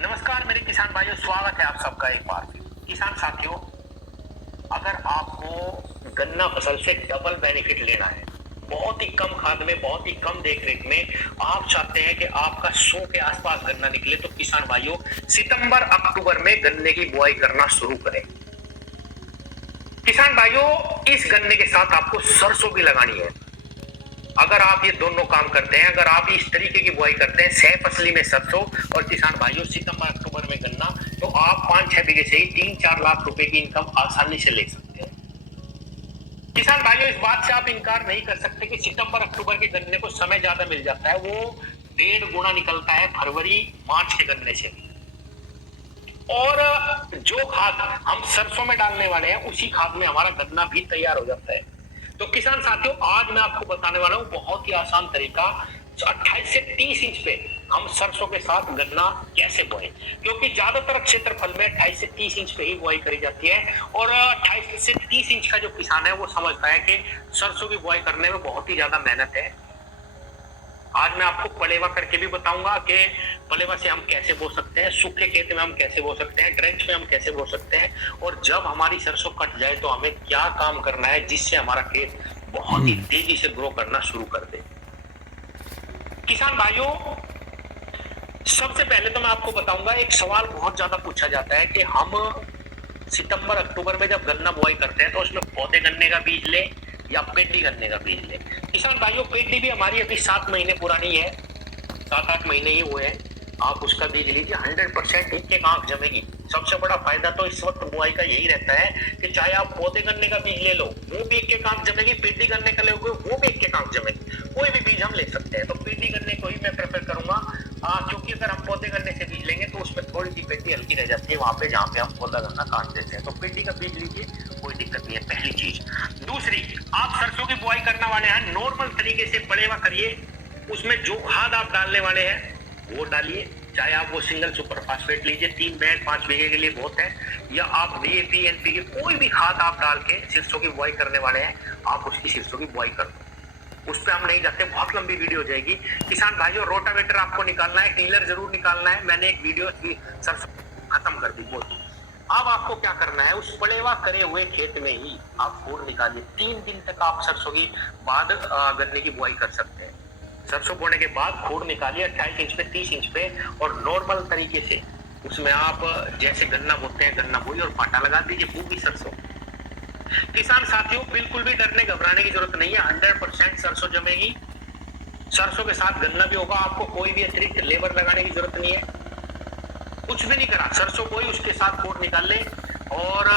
नमस्कार मेरे किसान भाइयों, स्वागत है आप सबका एक बार फिर। किसान साथियों, अगर आपको गन्ना फसल से डबल बेनिफिट लेना है, बहुत ही कम खाद में, बहुत ही कम देखरेख में आप चाहते हैं कि आपका 100 के आसपास गन्ना निकले, तो किसान भाइयों सितंबर अक्टूबर में गन्ने की बुआई करना शुरू करें। किसान भाइयों, इस गन्ने के साथ आपको सरसों भी लगानी है। अगर आप ये दोनों काम करते हैं, अगर आप इस तरीके की बुआई करते हैं, 6 फसली में सरसों और किसान भाइयों सितंबर अक्टूबर में गन्ना, तो आप 5-6 बीघे से ही 3-4 लाख रुपए की इनकम आसानी से ले सकते हैं। किसान भाइयों, इस बात से आप इनकार नहीं कर सकते कि सितंबर अक्टूबर के गन्ने को समय ज्यादा मिल जाता है। वो 1.5 गुना निकलता है फरवरी मार्च के गन्ने से। और जो खाद हम सरसों में डालने वाले हैं, उसी खाद में हमारा गन्ना भी तैयार हो जाता है। तो किसान साथियों, आज मैं आपको बताने वाला हूं बहुत ही आसान तरीका, 28 से 30 इंच पे हम सरसों के साथ गन्ना कैसे बोएं, क्योंकि ज्यादातर क्षेत्रफल में 28 से 30 इंच पे ही बुआई करी जाती है। और 28 से 30 इंच का जो किसान है वो समझता है कि सरसों की बुआई करने में बहुत ही ज्यादा मेहनत है। आज मैं आपको पलेवा करके भी बताऊंगा कि पलेवा से हम कैसे बो सकते हैं, सूखे खेत में हम कैसे बो सकते हैं, ट्रेंच में हम कैसे बो सकते हैं, और जब हमारी सरसों कट जाए तो हमें क्या काम करना है जिससे हमारा खेत बहुत ही तेजी से ग्रो करना शुरू कर दे। किसान भाइयों, सबसे पहले तो मैं आपको बताऊंगा, एक सवाल बहुत ज्यादा पूछा जाता है कि हम सितंबर अक्टूबर में जब गन्ना बुआई करते हैं तो उसमें पौधे गन्ने का बीज ले या पेटी गन्ने का बीज ले। किसान भाइयों, पेटी भी हमारी अभी 7 महीने पुरानी है, 7-8 महीने ही हुए हैं। आप उसका बीज लीजिए, 100% एक एक आंख जमेगी। सबसे बड़ा फायदा तो इस वक्त बुआई का यही रहता है कि चाहे आप पौधे गन्ने का बीज ले लो, वो भी एक एक आंख जमेगी, पेटी गन्ने का लोगे वो भी एक एक आंख जमेगी। कोई भी बीज हम ले सकते हैं, तो पेटी गन्ने को ही मैं प्रेफर करूंगा, क्योंकि अगर हम पौधे गन्ने से बीज लेंगे तो उसमें थोड़ी सी पेटी हल्की रह जाती है वहां पे जहाँ पे हम पौधा गन्ना काट देते हैं। तो पेटी का बीज लीजिए, कोई दिक्कत नहीं है, पहली चीज। दूसरी, आप सरसों की बुआई करने वाले हैं, नॉर्मल तरीके से पलेवा करिए। उसमें जो खाद आप डालने वाले हैं वो डालिए, चाहे आप वो सिंगल सुपर फास्फेट लीजिए, 3 बैग 5 बीघे के लिए बहुत है, या आप डीएपी एनपीके कोई भी खाद आप डाल के सरसों की बुआई करने वाले हैं, आप उसकी सरसों की बुआई कर दो। उस पर हम नहीं जाते, बहुत लंबी वीडियो हो जाएगी। किसान भाइयों, रोटावेटर आपको निकालना है, टीलर जरूर निकालना है, मैंने एक वीडियो सरसों खत्म कर दी बोल। अब आपको क्या करना है, उस पलेवा करे हुए खेत में ही आप खोर निकालिए। 3 दिन तक आप सरसों की बाद गन्ने की बुआई कर सकते हैं। सरसों बोने के बाद खोर निकालिए 28 इंच पे, 30 इंच पे, और नॉर्मल तरीके से उसमें आप जैसे गन्ना बोते हैं गन्ना बोइए और पाटा लगा दीजिए, पूरी सरसों। किसान साथियों, बिल्कुल भी डरने घबराने की जरूरत नहीं है, 100% सरसों जमेगी। सरसों के साथ गन्ना भी होगा, आपको कोई भी अतिरिक्त लेबर लगाने की जरूरत नहीं है, कुछ भी नहीं करा, सरसों बोई, उसके साथ खोर निकाल ले और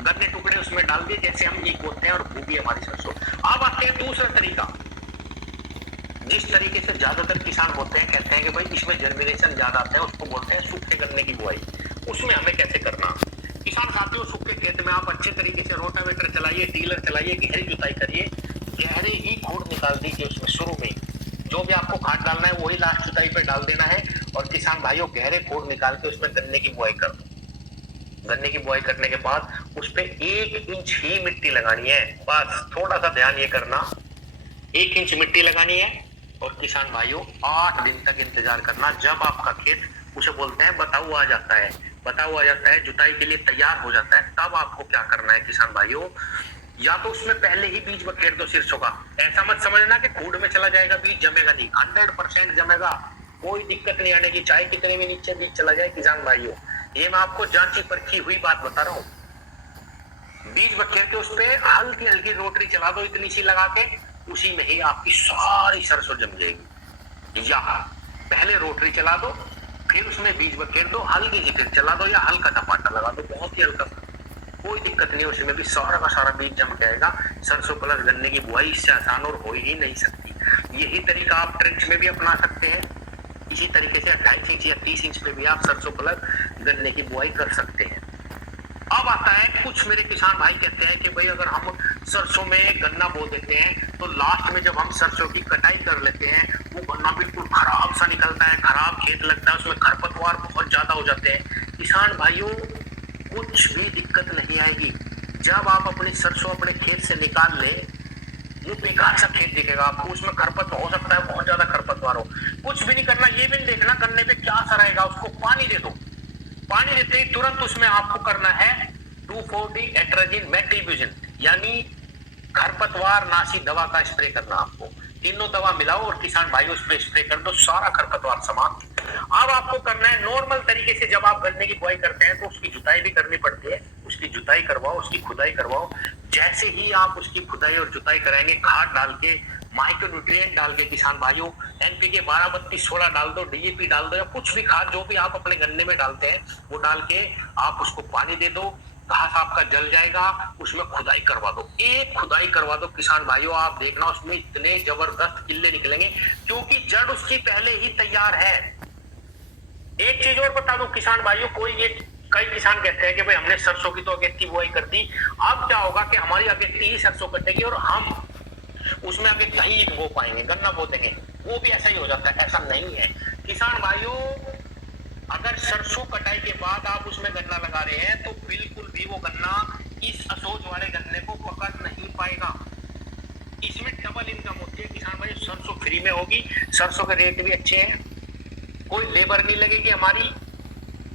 गन्ने टुकड़े उसमें डाल दिए जैसे हम एक बोते हैं, और वो भी हमारी सरसों। अब आते हैं दूसरा तरीका, जिस तरीके से ज्यादातर किसान बोलते हैं, कहते हैं कि भाई इसमें जर्मिनेशन ज्यादा आता है, उसको बोलते हैं सूखे गन्ने की बुआई। उसमें हमें कैसे करना। किसान साथियों, सूखे खेत में आप अच्छे तरीके से रोटावेटर चलाइए, टीलर चलाइए, गहरी जुताई करिए, गहरे ही खोद निकाल दीजिए उसमें शुरू में। जो भी आपको खाद डालना है वही लास्ट जुताई पे डाल देना है, और किसान भाइयों गहरे खोद निकाल के उसमें गन्ने की बुआई कर दो। गन्ने की बुआई करने के बाद उस पर 1 इंच ही मिट्टी लगानी है, बस थोड़ा सा ध्यान ये करना, 1 इंच मिट्टी लगानी है। और किसान भाइयों 8 दिन तक इंतजार करना, जब आपका खेत, उसे बोलते हैं बताऊ आ जाता है, बताऊ आ जाता है, जुताई के लिए तैयार हो जाता है, तब आपको क्या करना है किसान भाइयों, या तो उसमें पहले ही बीज बखेर दो सरसों का। ऐसा मत समझना कि कूड़ में चला जाएगा बीज, जमेगा नहीं, 100% जमेगा, कोई दिक्कत नहीं आने की, चाहे कितने भी नीचे बीज चला जाए। किसान भाइयों, ये मैं आपको जांची परखी हुई बात बता रहा हूँ। बीज बखेर के उस पर हल्की हल्की रोटरी चला दो, इतनी सी लगा के, उसी में ही आपकी सारी सरसों जम जाएगी। या पहले रोटरी चला दो, फिर उसमें बीज बखेर दो, हल्की सी फिर चला दो, या हल्का सा पाटा लगा दो, बहुत ही हल्का, कोई दिक्कत नहीं, उसमें भी सारा का सारा बीज जम जाएगा। सरसों प्लस गन्ने की बुआई इससे आसान और हो ही नहीं सकती। यही तरीका आप ट्रेंच में भी अपना सकते हैं, इसी तरीके से 28 इंच या 30 इंच पे भी आप सरसों प्लस गन्ने की बुआई कर सकते हैं। अब आता है, कुछ मेरे किसान भाई कहते हैं कि भाई अगर हम सरसों में गन्ना बो देते हैं तो लास्ट में जब हम सरसों की कटाई कर लेते हैं, वो गन्ना बिल्कुल खराब सा निकलता है, खराब खेत लगता है, उसमें खरपतवार बहुत ज्यादा हो जाते हैं। किसान भाइयों, कुछ भी दिक्कत नहीं आएगी, जब आप अपनी सरसों अपने खेत से निकाल ले, वो बेकार सा खेत दिखेगा आपको, उसमें खरपतवार हो सकता है, बहुत ज्यादा खरपतवार हो, कुछ भी नहीं करना, ये भी नहीं देखना गन्ने पे क्या असर आएगा, उसको पानी दे दो, पानी देते ही तुरंत उसमें आपको करना है 2,4-D एट्राजिन मेट्रिब्यूजिन यानी खरपतवार नाशी दवा का स्प्रे करना। आपको तीनों दवा मिलाओ और किसान भाई उस पर स्प्रे कर दो, सारा खरपतवार समाप्त। अब आपको करना है नॉर्मल तरीके से, जब आप गन्ने की बुआई करते हैं तो उसकी जुताई भी करनी पड़ती है, उसकी जुताई करवाओ, उसकी खुदाई करवाओ। जैसे ही आप उसकी खुदाई और जुताई कराएंगे, खाद डाल के, माइक्रोन्यूट्रिएंट डाल के किसान भाइयों, एनपीके 12-32-16 डाल दो, डीएपी डाल दो, या कुछ भी खाद जो भी आप अपने गन्ने में डालते हैं वो डाल के आप उसको पानी दे दो। घास आपका जल जाएगा, उसमें खुदाई करवा दो, एक खुदाई करवा दो किसान भाइयों, आप देखना उसमें इतने जबरदस्त किल्ले निकलेंगे क्योंकि जड़ उसकी पहले ही तैयार है। एक चीज और बता दूं किसान भाइयों, कई किसान कहते हैं कि भाई हमने सरसों की तो अगेती बुआई कर दी, अब क्या होगा कि हमारी अगेती ही सरसों कटेगी और हम उसमें आगे कहीं बो पाएंगे, गन्ना बो देंगे। वो भी ऐसा ही हो जाता है, ऐसा नहीं है किसान भाइयों। अगर सरसों कटाई के बाद आप उसमें गन्ना लगा रहे हैं तो बिल्कुल भी वो गन्ना इस असोज वाले गन्ने को पकड़ नहीं पाएगा। इसमें डबल इनकम होती है किसान भाई, सरसों फ्री में होगी, सरसों के रेट भी अच्छे हैं, कोई लेबर नहीं लगेगी हमारी,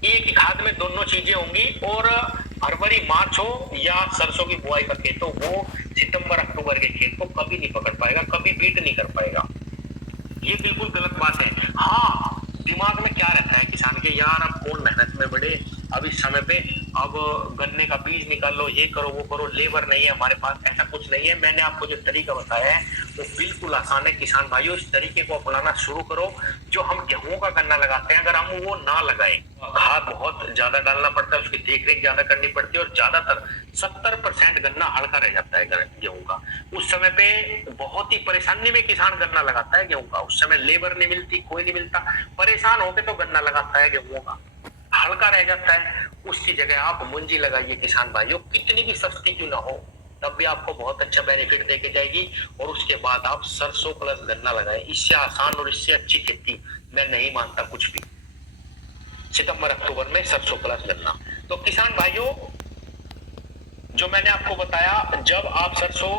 एक ही खाद में दोनों चीजें होंगी। और फरवरी मार्च हो या सरसों की बुआई का खेत हो, वो सितंबर अक्टूबर के खेत को कभी नहीं पकड़ पाएगा, कभी बीट नहीं कर पाएगा। ये बिल्कुल गलत बात है। हाँ, दिमाग में क्या रहता है किसान के, यार अब कौन मेहनत में बढ़े, अब इस समय पे अब गन्ने का बीज निकाल लो, ये करो वो करो, लेबर नहीं है हमारे पास, ऐसा कुछ नहीं है। मैंने आपको जो तरीका बताया है वो बिल्कुल आसान है किसान भाइयों, इस तरीके को अपनाना शुरू करो। जो हम गेहूं का गन्ना लगाते हैं, अगर हम वो ना लगाएं, खाद बहुत ज्यादा डालना पड़ता है, उसकी देखरेख ज्यादा करनी पड़ती है और ज्यादातर 70% गन्ना हल्का रह जाता है गेहूं का। उस समय पे बहुत ही परेशानी में किसान गन्ना लगाता है गेहूं का, उस समय लेबर नहीं मिलती, कोई नहीं मिलता, परेशान होके तो गन्ना लगाता है गेहूं का, हल्का रह जाता है। उसकी जगह आप मुंजी लगाइए किसान भाइयों, कितनी भी सस्ती क्यों ना हो, तब भी आपको बहुत अच्छा बेनिफिट देके जाएगी। और उसके बाद आप सरसों प्लस गन्ना लगाएं, इससे आसान और इससे अच्छी खेती मैं नहीं मानता कुछ भी। सितंबर अक्टूबर में सरसों प्लस गन्ना। तो किसान भाइयों, जो मैंने आपको बताया, जब आप सरसों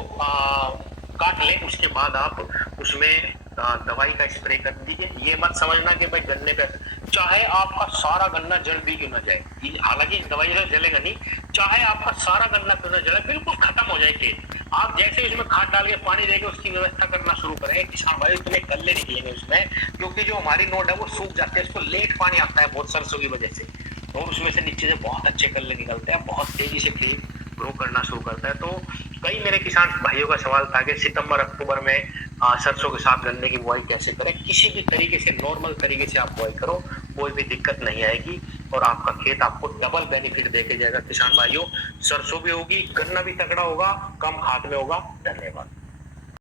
काट लें उसके बाद आप उसमें दवाई का स्प्रे कर दीजिए। ये मत समझना कि भाई गन्ने पे, चाहे आपका सारा गन्ना जल भी क्यों ना जाए, हालांकि दवाई से जलेगा नहीं, चाहे आपका सारा गन्ना क्यों ना जले, बिल्कुल खत्म हो जाए खेत, आप जैसे उसमें खाद डाल के पानी देके उसकी व्यवस्था करना शुरू करेंगे किसान भाई, इतने कल्ले निकलेंगे उसमें, क्योंकि जो हमारी नोड है वो सूख जाते हैं, उसको लेट पानी आता है बहुत सरसों की वजह से, और उसमें से नीचे से बहुत अच्छे कल्ले निकलते हैं, बहुत तेजी से खेत ग्रो करना शुरू करता है। तो कई मेरे किसान भाइयों का सवाल था कि सितंबर अक्टूबर में सरसों के साथ गन्ने की बुआई कैसे करें। किसी भी तरीके से, नॉर्मल तरीके से आप बुआई करो, कोई भी दिक्कत नहीं आएगी और आपका खेत आपको डबल बेनिफिट देके जाएगा किसान भाइयों। सरसों भी होगी, गन्ना भी तगड़ा होगा, कम खाद में होगा। धन्यवाद।